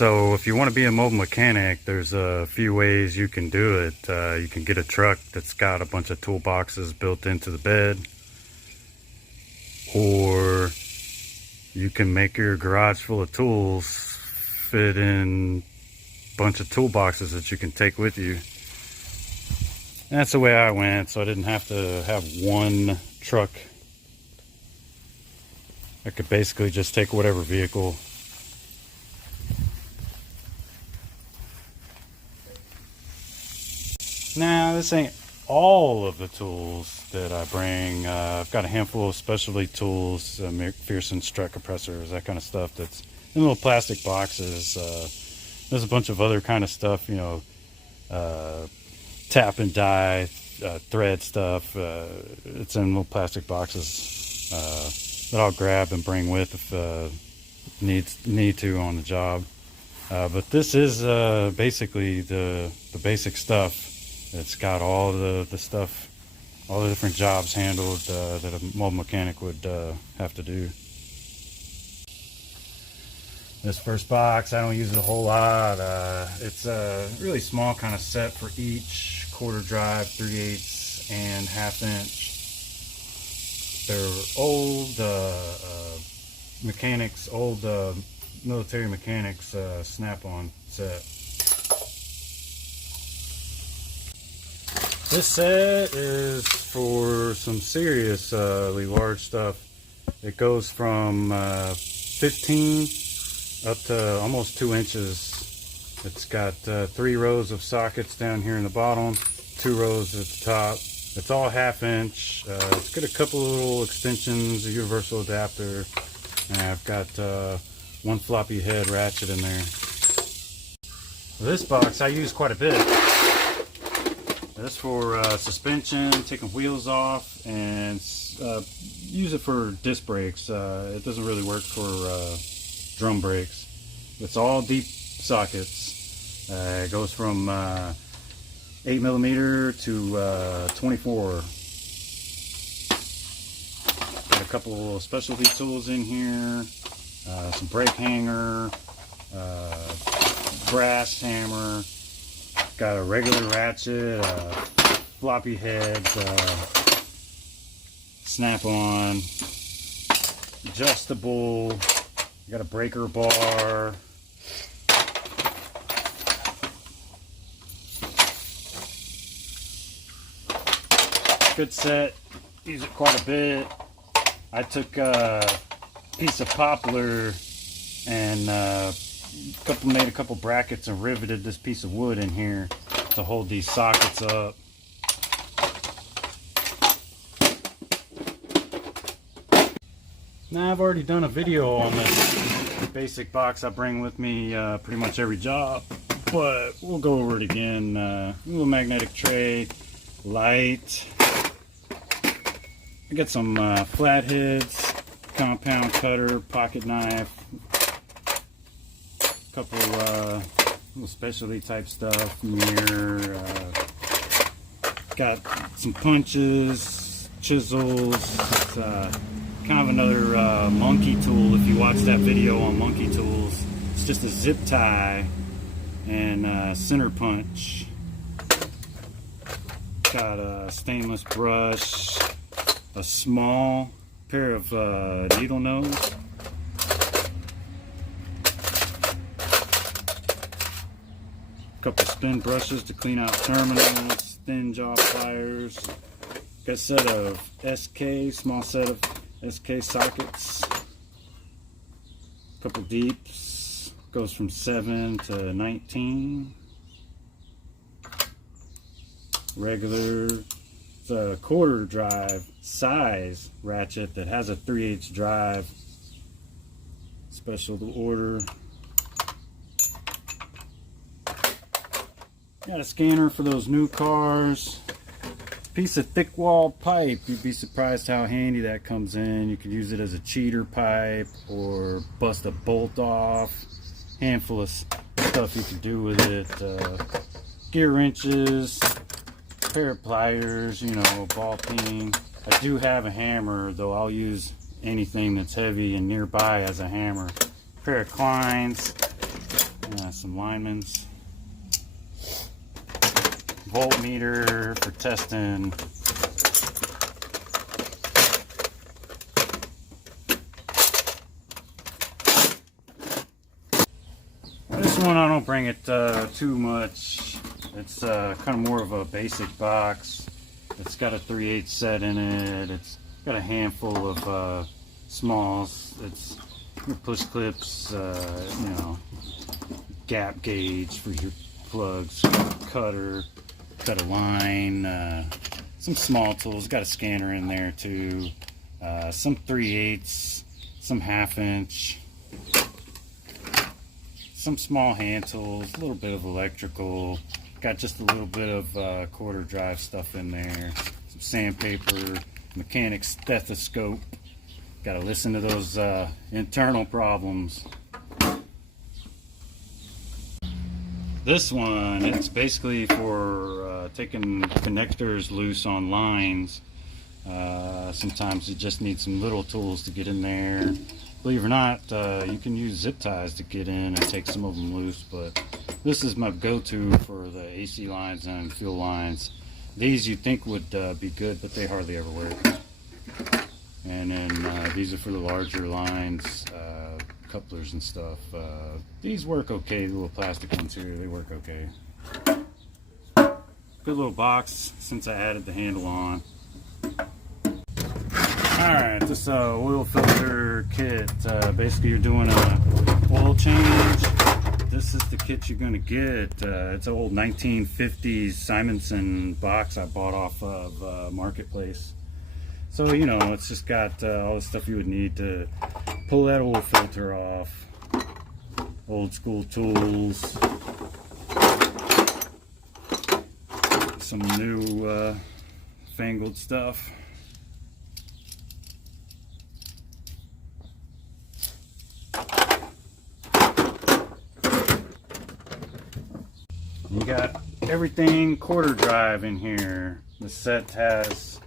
So if you want to be a mobile mechanic, there's a few ways you can do it. You can get a truck that's got a bunch of toolboxes built into the bed, or you can make your garage full of tools fit in a bunch of toolboxes that you can take with you. And that's the way I went, so I didn't have to have one truck. I could basically just take whatever vehicle. Now, this ain't all of the tools that I bring. I've got a handful of specialty tools, McPherson strut compressors, that kind of stuff that's in little plastic boxes. There's a bunch of other kind of stuff, you know, tap and die, thread stuff. It's in little plastic boxes that I'll grab and bring with if need to on the job. But this is basically the basic stuff. It's got all the stuff, all the different jobs handled that a mobile mechanic would have to do. This first box, I don't use it a whole lot. It's a really small kind of set for each quarter drive, 3/8 and 1/2 inch. They're old mechanics, old military mechanics snap-on set. This set is for some seriously large stuff. It goes from 15 up to almost 2 inches. It's got 3 rows of sockets down here in the bottom, 2 rows at the top. It's all 1/2 inch. It's got a couple of little extensions, a universal adapter, and I've got 1 floppy head ratchet in there. This box I use quite a bit. That's for suspension, taking wheels off, and use it for disc brakes. It doesn't really work for drum brakes. It's all deep sockets. It goes from 8mm to 24. Got a couple of specialty tools in here, some brake hanger, brass hammer. Got a regular ratchet, floppy head, snap-on, adjustable. Got a breaker bar. Good set. Use it quite a bit. I took a piece of poplar and made a couple brackets and riveted this piece of wood in here to hold these sockets up. Now, I've already done a video on this basic box I bring with me pretty much every job, but we'll go over it again. Little magnetic tray, light. I got some flatheads, compound cutter, pocket knife, couple little specialty type stuff, mirror, got some punches, chisels. It's kind of another monkey tool. If you watch that video on monkey tools, it's just a zip tie and center punch. Got a stainless brush, a small pair of needle nose, couple spin brushes to clean out terminals, thin jaw pliers, got a set of small set of SK sockets, couple deeps, goes from 7 to 19, regular, it's a quarter drive size ratchet that has a 3/8 drive, special to order. Got a scanner for those new cars. Piece of thick wall pipe. You'd be surprised how handy that comes in. You could use it as a cheater pipe or bust a bolt off. Handful of stuff you can do with it. Gear wrenches, pair of pliers, you know, ball peen. I do have a hammer, though I'll use anything that's heavy and nearby as a hammer. Pair of clines. some linemen's, voltmeter for testing. This one I don't bring it too much. It's kind of more of a basic box. It's got a 3/8 set in it. It's got a handful of smalls. It's your push clips, you know, gap gauge for your plugs, cutter, cut a line, some small tools. Got a scanner in there too. Some 3/8, some 1/2 inch. Some small hand tools, a little bit of electrical, got just a little bit of quarter drive stuff in there, some sandpaper, mechanic stethoscope, got to listen to those internal problems. This one, it's basically for taking connectors loose on lines. Sometimes you just need some little tools to get in there. Believe it or not, you can use zip ties to get in and take some of them loose, but this is my go-to for the AC lines and fuel lines. These you'd think would be good, but they hardly ever work. And then these are for the larger lines, couplers and stuff. These work okay, the little plastic ones here, they work okay. Good little box since I added the handle on. Alright, this oil filter kit, basically you're doing a oil change. This is the kit you're going to get. It's an old 1950s Simonson box I bought off of Marketplace. So, you know, it's just got all the stuff you would need to pull that oil filter off. Old school tools. Some new fangled stuff. You got everything quarter drive in here. The set has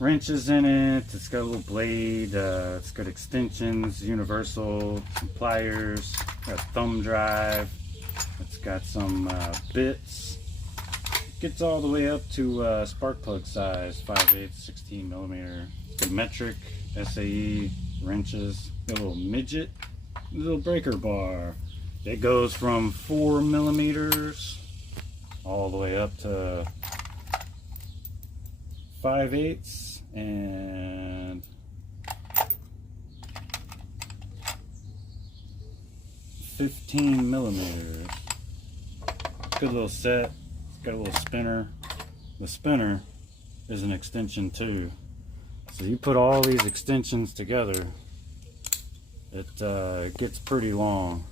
wrenches in it. It's got a little blade. It's got extensions, universal, some pliers. Got a thumb drive. It's got some bits. It gets all the way up to spark plug size, 5/8, 16 millimeter. It's got metric, SAE, wrenches. Got a little midget, a little breaker bar. It goes from 4 millimeters all the way up to 5/8 and 15 millimeters. Good little set. It's got a little spinner. The spinner is an extension too. So you put all these extensions together, it gets pretty long.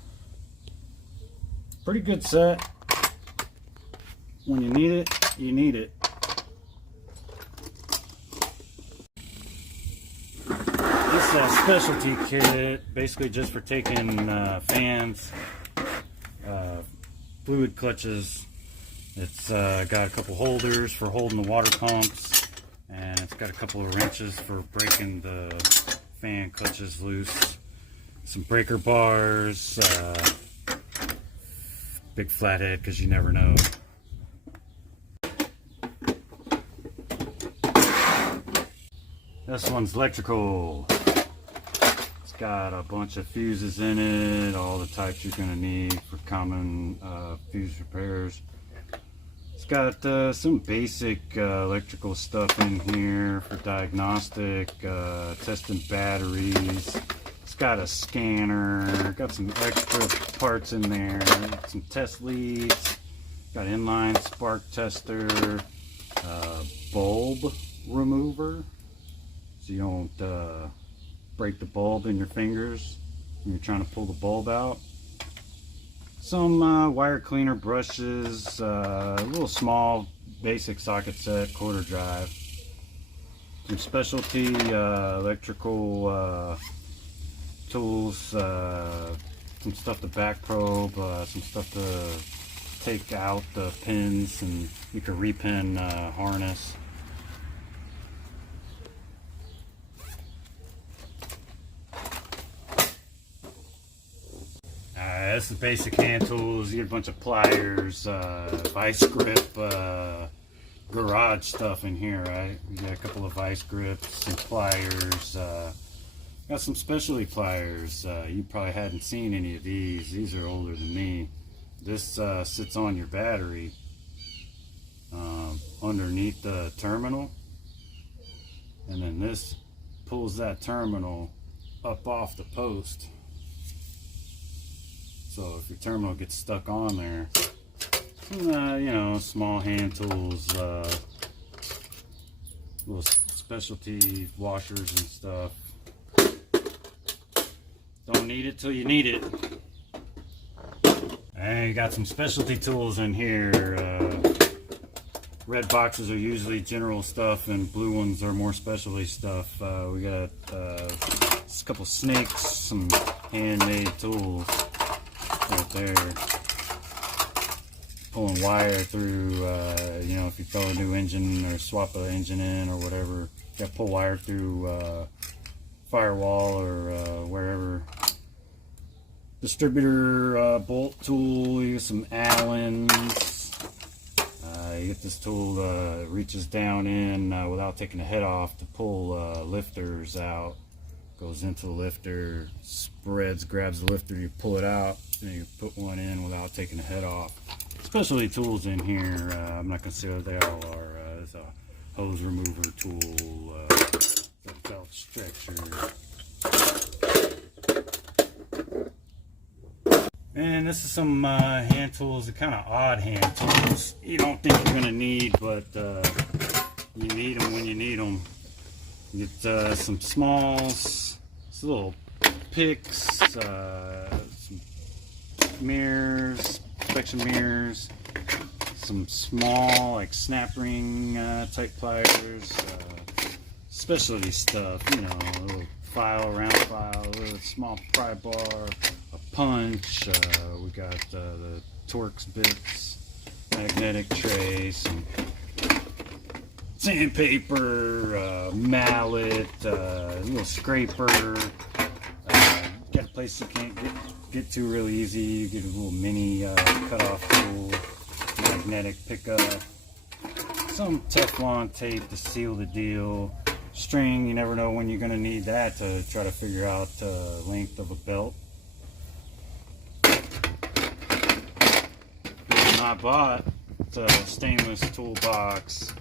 Pretty good set. When you need it, you need it. This is a specialty kit, basically just for taking fans, fluid clutches. It's got a couple holders for holding the water pumps, and it's got a couple of wrenches for breaking the fan clutches loose. Some breaker bars. Big flathead, because you never know. This one's electrical. It's got a bunch of fuses in it, all the types you're going to need for common fuse repairs. It's got some basic electrical stuff in here for diagnostic, testing batteries. Got a scanner, got some extra parts in there, some test leads, got inline spark tester, bulb remover, so you don't break the bulb in your fingers when you're trying to pull the bulb out. Some wire cleaner brushes, a little small basic socket set, quarter drive, some specialty electrical tools, some stuff to back probe, some stuff to take out the pins, and you can repin harness. That's the basic hand tools. You get a bunch of pliers, vice grip, garage stuff in here, right? We got a couple of vice grips, some pliers, got some specialty pliers. You probably hadn't seen any of these. These are older than me. This sits on your battery underneath the terminal, and then this pulls that terminal up off the post. So if your terminal gets stuck on there, you know, small hand tools, little specialty washers and stuff. Don't need it till you need it. And you got some specialty tools in here. Red boxes are usually general stuff, and blue ones are more specialty stuff. We got a couple snakes, some handmade tools right there. Pulling wire through, you know, if you throw a new engine or swap an engine in or whatever, you got to pull wire through firewall or wherever. Distributor bolt tool, use some Allens. You get this tool that reaches down in without taking the head off to pull lifters out. Goes into the lifter, spreads, grabs the lifter, you pull it out, and you put one in without taking the head off. Specialty tools in here. I'm not going to say what they all are. There's a hose remover tool, a belt stretcher. And this is some hand tools, the kind of odd hand tools you don't think you're going to need, but you need them when you need them. You get some smalls, some little picks, some mirrors, inspection mirrors, some small like snap ring type pliers, specialty stuff, you know, a little file, round file, a little small pry bar, a punch, we got the Torx bits, magnetic tray, some sandpaper, mallet, little scraper. Got a place you can't get to real easy. You get a little mini cut-off tool, magnetic pickup, some Teflon tape to seal the deal. String, you never know when you're going to need that to try to figure out the length of a belt. I bought a stainless toolbox.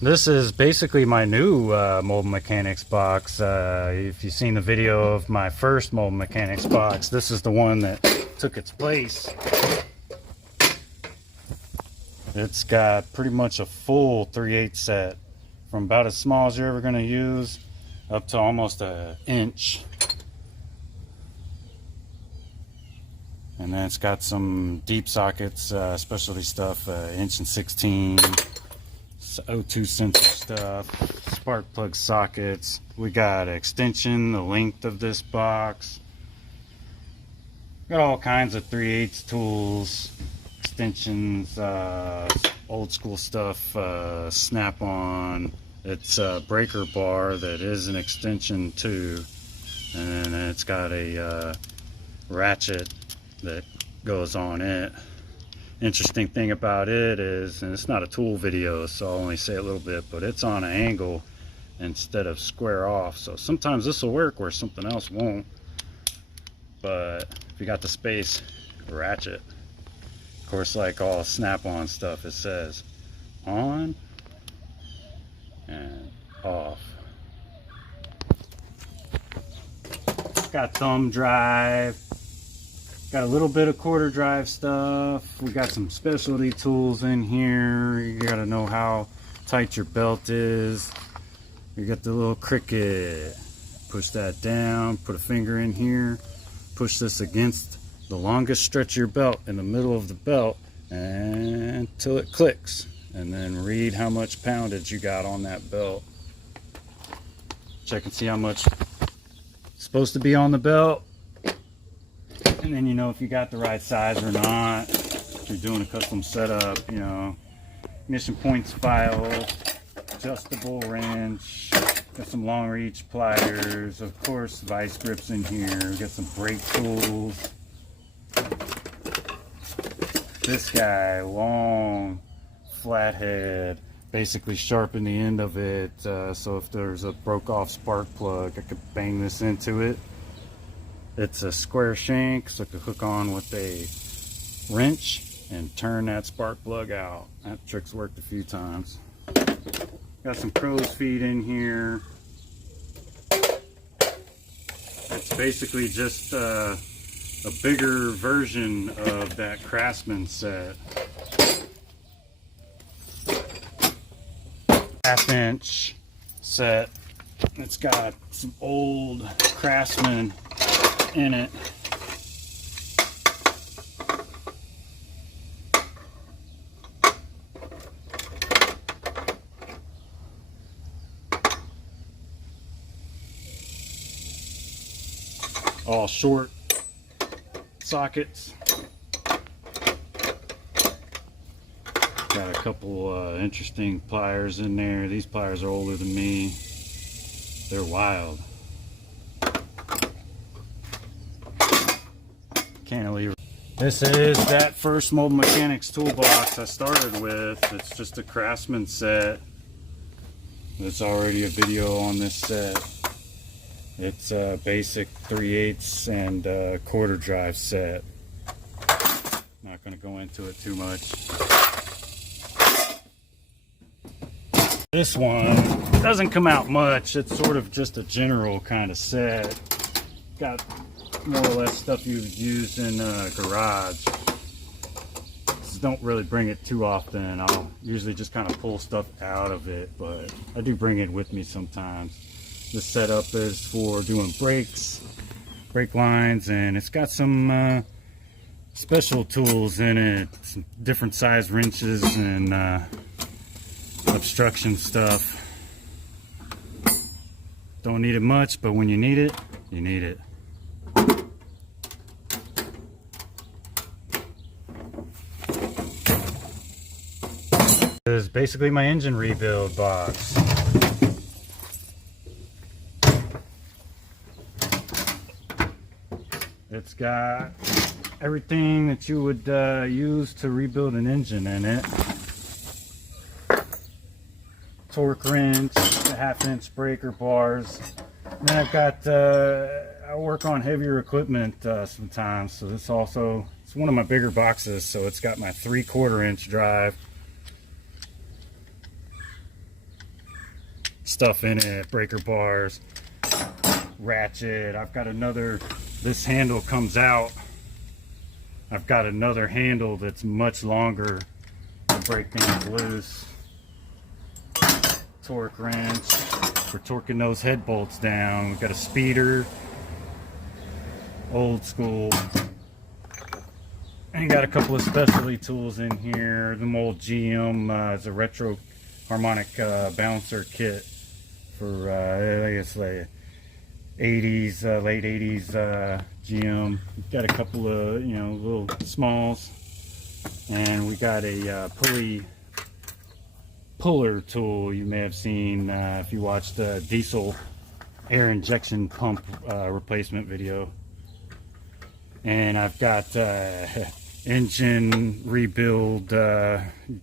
This is basically my new Mold Mechanics box. If you've seen the video of my first Mold Mechanics box, this is the one that took its place. It's got pretty much a full 3/8 set, from about as small as you're ever going to use up to almost an inch. And then it's got some deep sockets, specialty stuff, 1" 16", O2 sensor stuff, spark plug sockets. We got extension, the length of this box. Got all kinds of 3/8 tools, extensions, old school stuff, snap-on. It's a breaker bar that is an extension too, and then it's got a ratchet that goes on it. Interesting thing about it is, and it's not a tool video, so I'll only say a little bit, but it's on an angle instead of square off. So sometimes this will work where something else won't. But if you got the space, ratchet. Of course, like all snap-on stuff, it says on and off. Got thumb drive. Got a little bit of quarter drive stuff. We got some specialty tools in here. You gotta know how tight your belt is. You got the little cricket. Push that down, put a finger in here, push this against the longest stretch of your belt in the middle of the belt until it clicks, and then read how much poundage you got on that belt. Check and see how much it's supposed to be on the belt. And then you know if you got the right size or not. If you're doing a custom setup, you know, ignition points file, adjustable wrench, Got some long reach pliers, of course, vice grips in here. We got some brake tools. This guy, long flathead, basically sharpen the end of it, so if there's a broke off spark plug, I could bang this into it. It's a square shank, so I could hook on with a wrench and turn that spark plug out. That trick's worked a few times. Got some crow's feet in here. It's basically just a bigger version of that Craftsman set. Half-inch set. It's got some old Craftsman in it. All short sockets. Got a couple interesting pliers in there. These pliers are older than me. They're wild. Cantilever. This is that first Mobile Mechanics toolbox I started with. It's just a Craftsman set. There's already a video on this set. It's a basic 3/8 and quarter drive set. Not going to go into it too much. This one doesn't come out much. It's sort of just a general kind of set. Got more or less stuff you would use in a garage. Just don't really bring it too often. I'll usually just kind of pull stuff out of it, but I do bring it with me sometimes. This setup is for doing brakes, brake lines, and it's got some special tools in it, some different size wrenches and obstruction stuff. Don't need it much, but when you need it, you need it. This is basically my engine rebuild box. It's got everything that you would use to rebuild an engine in it. Torque wrench, a 1/2-inch breaker bars. And then I've got, I work on heavier equipment sometimes, so this also, it's one of my bigger boxes, so it's got my 3/4 inch drive. Stuff in it, breaker bars, ratchet. I've got another, this handle comes out. I've got another handle that's much longer to break things loose. Torque wrench for torquing those head bolts down. We've got a speeder, old school. And got a couple of specialty tools in here. The old GM is a retro harmonic bouncer kit for I guess like 80s, late 80s GM. We've got a couple of, you know, little smalls, and we got a puller tool you may have seen if you watched the diesel air injection pump replacement video. And I've got engine rebuild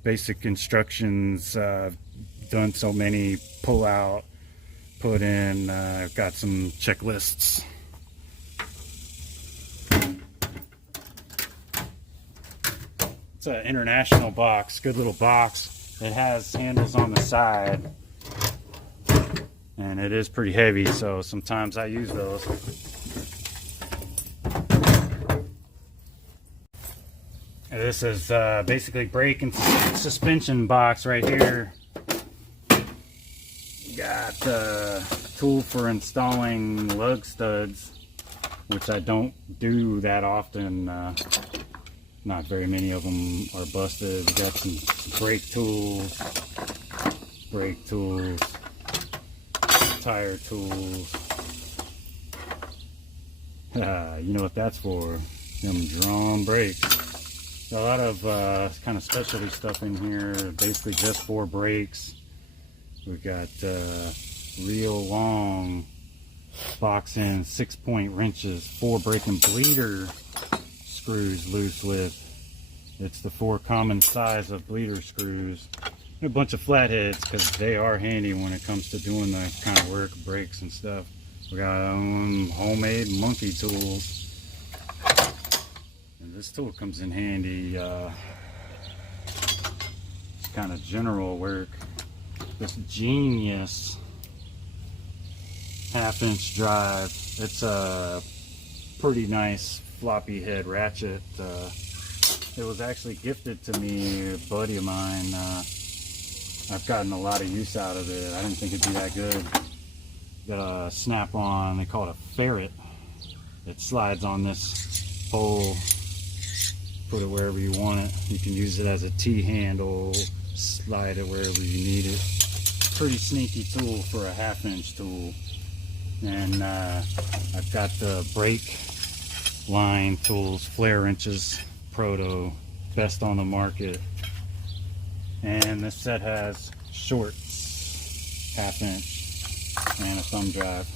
basic instructions. Done so many pull out, put in. I've got some checklists. It's an international box, good little box. It has handles on the side, and it is pretty heavy, so sometimes I use those. This is basically brake and suspension box right here. Got a tool for installing lug studs, which I don't do that often. Not very many of them are busted. We got some brake tools, tire tools. You know what that's for? Them drum brakes. A lot of kind of specialty stuff in here, basically just for brakes. We've got real long box end 6-point wrenches, 4 breaking bleeder screws loose with. It's the 4 common size of bleeder screws. And a bunch of flatheads because they are handy when it comes to doing the kind of work, brakes and stuff. We got homemade monkey tools. And this tool comes in handy. It's kind of general work. This Genius 1/2-inch drive. It's a pretty nice floppy head ratchet. It was actually gifted to me, a buddy of mine. I've gotten a lot of use out of it. I didn't think it'd be that good. Got a snap-on, they call it a ferret. It slides on this pole. Put it wherever you want it. You can use it as a T-handle, slide it wherever you need it. Pretty sneaky tool for a 1/2-inch tool. And I've got the brake line tools, flare wrenches, Proto, best on the market. And this set has shorts, 1/2-inch, and a thumb drive.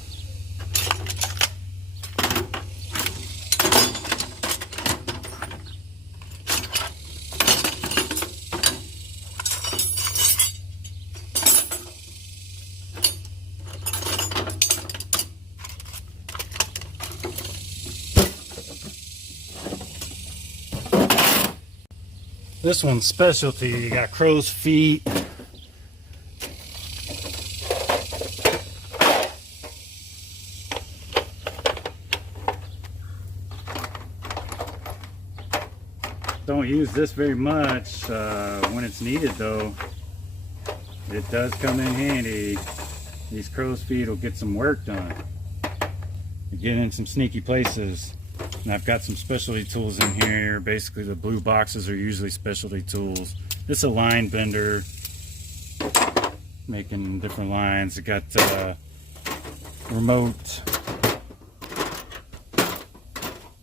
This one's specialty. You got crow's feet. Don't use this very much when it's needed though. It does come in handy. These crow's feet will get some work done. You get in some sneaky places. And I've got some specialty tools in here. Basically the blue boxes are usually specialty tools. This is a line bender, making different lines. It got remote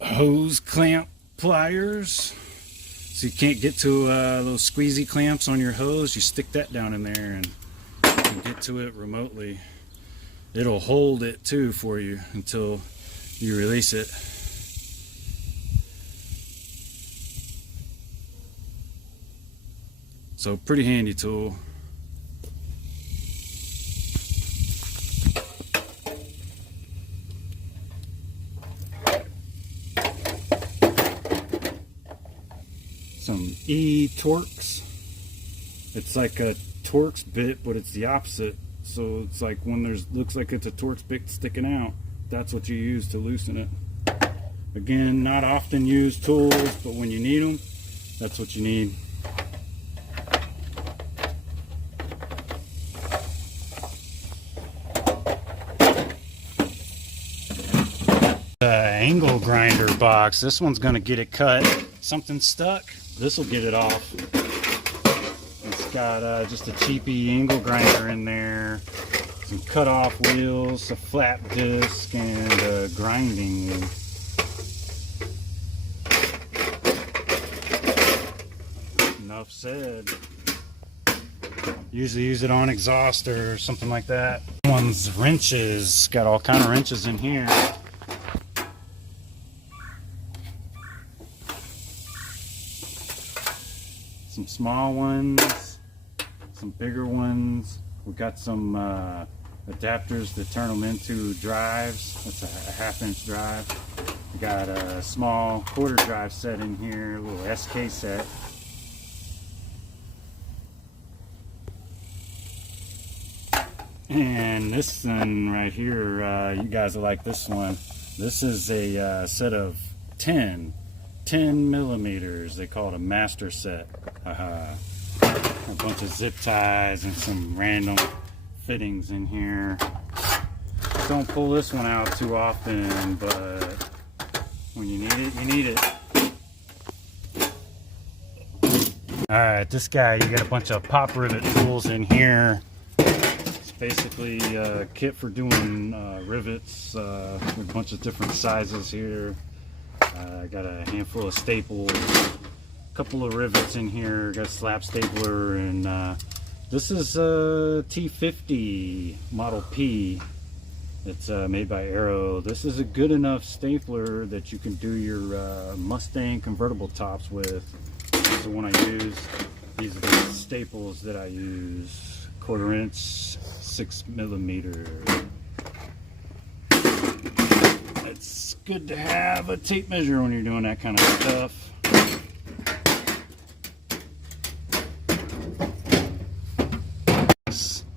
hose clamp pliers. So you can't get to those squeezy clamps on your hose. You stick that down in there and you can get to it remotely. It'll hold it too for you until you release it. So pretty handy tool. Some E-Torx. It's like a Torx bit, but it's the opposite. So it's like when there's looks like it's a Torx bit sticking out, that's what you use to loosen it. Again, not often used tools, but when you need them, that's what you need. Angle grinder box. This one's gonna get it cut. Something stuck, this will get it off. It's got just a cheapy angle grinder in there, some cut off wheels, a flap disc, and a grinding wheel. Enough said. Usually use it on exhaust or something like that. This one's wrenches. Got all kind of wrenches in here. Some small ones, some bigger ones. We got some adapters to turn them into drives. That's a 1/2-inch drive. We got a small 1/4 drive set in here, a little SK set. And this one right here, you guys will like this one. This is a set of 10 millimeters. They call it a master set. A bunch of zip ties and some random fittings in here. Don't pull this one out too often, but when you need it, you need it. Alright, this guy, you got a bunch of pop rivet tools in here. It's basically a kit for doing rivets with a bunch of different sizes here. I got a handful of staples, a couple of rivets in here, got a slap stapler and This is a T50 Model P. It's made by Arrow. This is a good enough stapler that you can do your Mustang convertible tops with. This is the one I use. These are the staples that I use. 1/4 inch, 6mm. It's good to have a tape measure when you're doing that kind of stuff.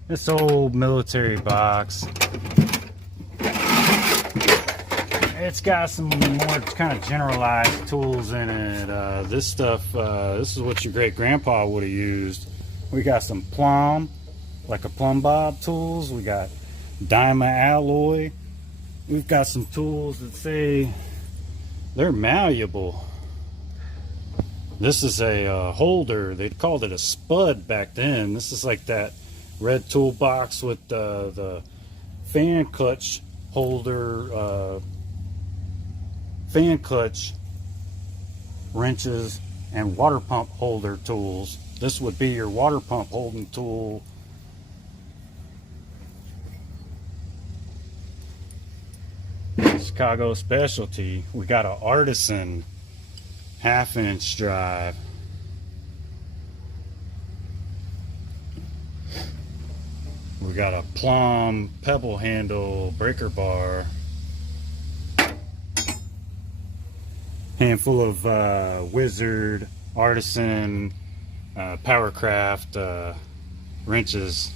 This old military box, it's got some more kind of generalized tools in it. This stuff, this is what your great grandpa would have used. We got some plumb, like a plumb bob tools. We got diamond alloy. We've got some tools that say they're malleable. This is a holder. They called it a spud back then. This is like that red toolbox with the fan clutch holder, fan clutch wrenches, and water pump holder tools. This would be your water pump holding tool. Chicago specialty. We got an Artisan 1/2 inch drive. We got a plumb pebble handle breaker bar. Handful of Wizard, Artisan, Powercraft wrenches.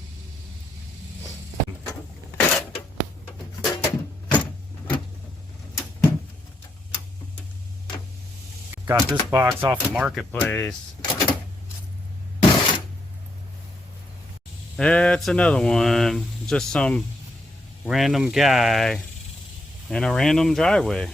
Got this box off the marketplace. It's another one, just some random guy in a random driveway.